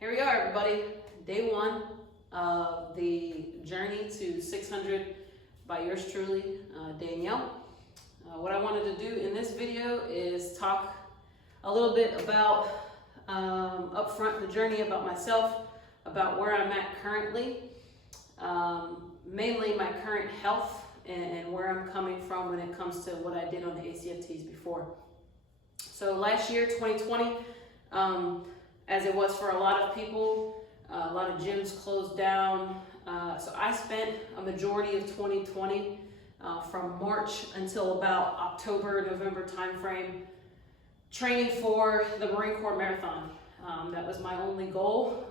Here we are, everybody. Day one of the journey to 600 by yours truly, Danielle. What I wanted to do in this video is talk a little bit about upfront the journey, about myself, about where I'm at currently, mainly my current health and where I'm coming from when it comes to what I did on the ACFTs before. So last year, 2020, as it was for a lot of people, a lot of gyms closed down. So I spent a majority of 2020 from March until about October, November timeframe training for the Marine Corps Marathon. That was my only goal.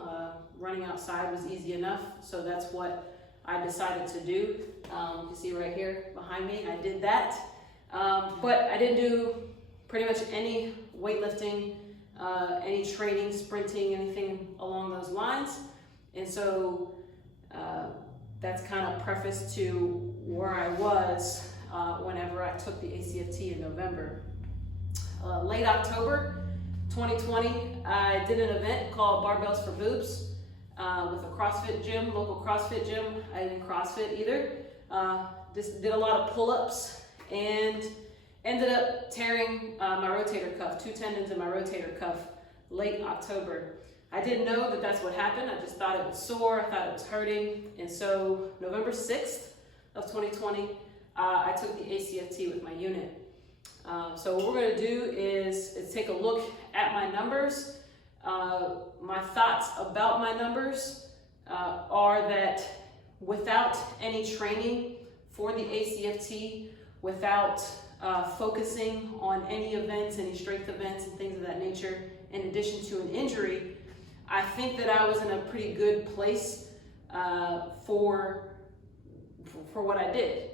Running outside was easy enough, so that's what I decided to do. You can see right here behind me, I did that. But I didn't do pretty much any weightlifting, any training, sprinting, anything along those lines. And so that's kind of preface to where I was whenever I took the ACFT in November. Late October 2020, I did an event called Barbells for Boobs with a CrossFit gym, local CrossFit gym. I didn't CrossFit either. Just did a lot of pull-ups and ended up tearing my rotator cuff, 2 tendons in my rotator cuff, late October. I didn't know that that's what happened. I just thought it was sore. I thought it was hurting. And so November 6th of 2020, I took the ACFT with my unit. So what we're going to do is take a look at my numbers. My thoughts about my numbers are that without any training for the ACFT, without focusing on any events, any strength events and things of that nature, in addition to an injury, I think that I was in a pretty good place for what I did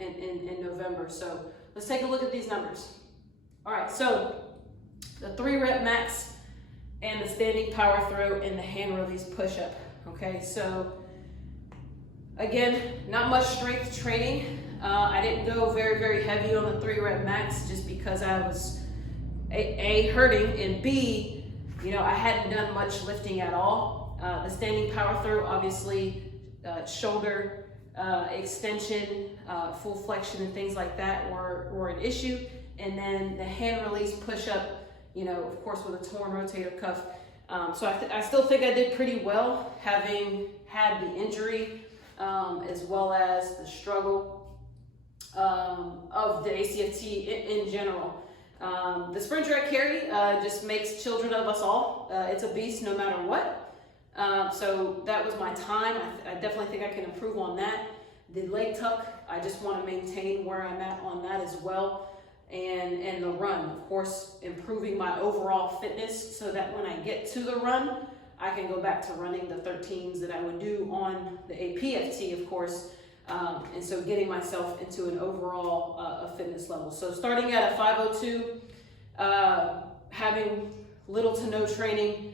in November. So let's take a look at these numbers. All right, so the 3-rep max and the standing power throw and the hand release push-up. Okay, so again, not much strength training. I didn't go very, very heavy on the 3-rep max just because I was A, hurting, and B, I hadn't done much lifting at all. The standing power throw, obviously, shoulder extension, full flexion and things like that were an issue. And then the hand release push-up, of course, with a torn rotator cuff. So I still think I did pretty well, having had the injury as well as the struggle of the ACFT in general. The sprint direct carry just makes children of us all. It's a beast no matter what. So that was my time. I definitely think I can improve on that. The leg tuck, I just want to maintain where I'm at on that as well. And the run, of course, improving my overall fitness so that when I get to the run, I can go back to running the 13s that I would do on the APFT, of course. And so getting myself into an overall a fitness level. So starting at a 502, having little to no training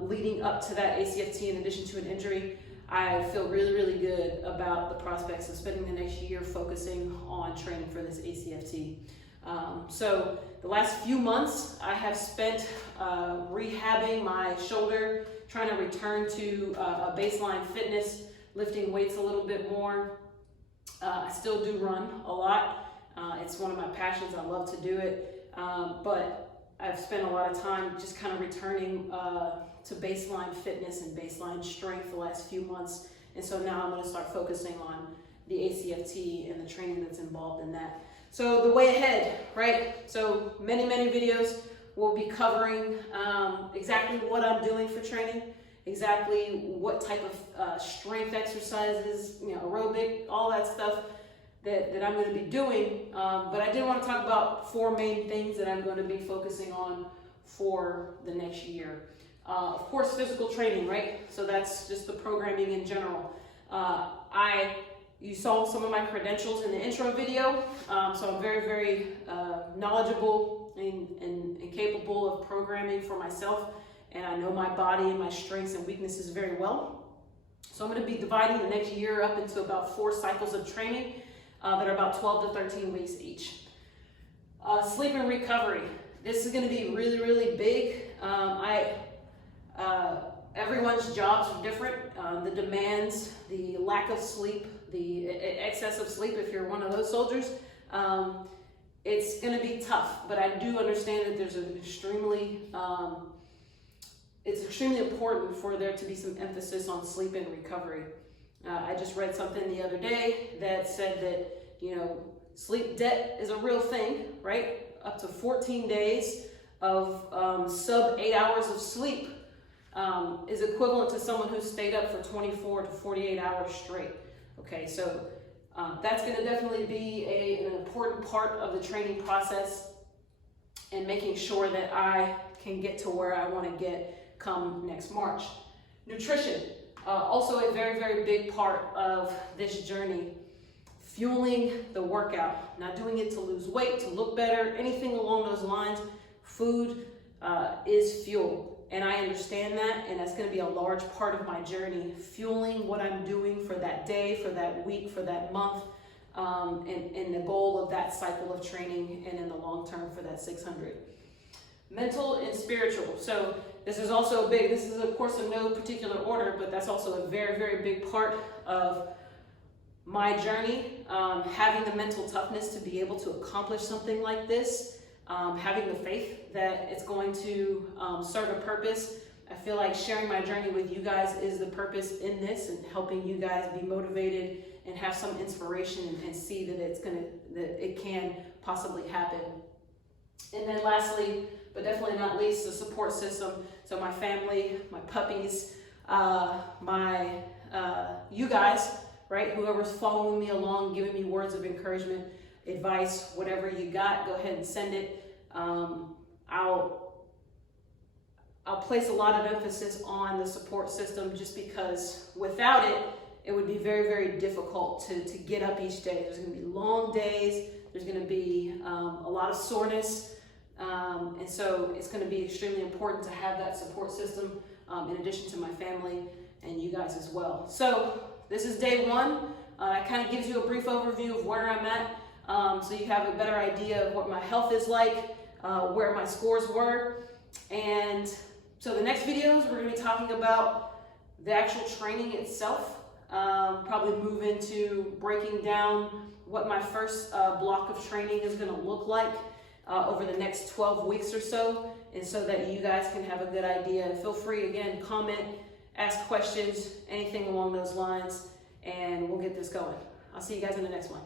leading up to that ACFT in addition to an injury, I feel really, really good about the prospects of spending the next year focusing on training for this ACFT. So the last few months I have spent rehabbing my shoulder, trying to return to a baseline fitness, lifting weights a little bit more. I still do run a lot. It's one of my passions. I love to do it. But I've spent a lot of time just kind of returning to baseline fitness and baseline strength the last few months. And so now I'm going to start focusing on the ACFT and the training that's involved in that. So the way ahead, right? So many, many videos will be covering exactly what I'm doing for training, exactly what type of strength exercises, aerobic, all that stuff that I'm going to be doing. But I did want to talk about 4 main things that I'm going to be focusing on for the next year. Of course, physical training, right? So that's just the programming in general. You saw some of my credentials in the intro video. So I'm very, very knowledgeable and capable of programming for myself. And I know my body and my strengths and weaknesses very well. So I'm going to be dividing the next year up into about 4 cycles of training that are about 12 to 13 weeks each. Sleep and recovery. This is going to be really, really big. everyone's jobs are different. The demands, the lack of sleep, the excess of sleep, if you're one of those soldiers, it's going to be tough. But I do understand that there's an it's extremely important for there to be some emphasis on sleep and recovery. I just read something the other day that said that, you know, sleep debt is a real thing, right? Up to 14 days of sub 8 hours of sleep is equivalent to someone who stayed up for 24 to 48 hours straight. Okay, so that's going to definitely be an important part of the training process and making sure that I can get to where I want to get come next March. Nutrition, also a very, very big part of this journey. Fueling the workout, not doing it to lose weight, to look better, anything along those lines. Food is fuel, and I understand that, and that's going to be a large part of my journey, fueling what I'm doing for that day, for that week, for that month, and the goal of that cycle of training, and in the long term for that 600. Mental and spiritual. So this is also this is of course in no particular order, but that's also a very, very big part of my journey. Having the mental toughness to be able to accomplish something like this, having the faith that it's going to serve a purpose. I feel like sharing my journey with you guys is the purpose in this, and helping you guys be motivated and have some inspiration and see that that it can possibly happen. And then lastly, but definitely not least, the support system. So my family, my puppies, you guys, right? Whoever's following me along, giving me words of encouragement, advice, whatever you got, go ahead and send it. I'll place a lot of emphasis on the support system, just because without it, it would be very, very difficult to get up each day. There's going to be long days. There's going to be a lot of soreness. And so it's going to be extremely important to have that support system in addition to my family and you guys as well. So this is day one. It kind of gives you a brief overview of where I'm at, so you have a better idea of what my health is like, where my scores were. And so the next videos, we're going to be talking about the actual training itself, probably move into breaking down what my first block of training is going to look like over the next 12 weeks or so, and so that you guys can have a good idea. Feel free, again, comment, ask questions, anything along those lines, and we'll get this going. I'll see you guys in the next one.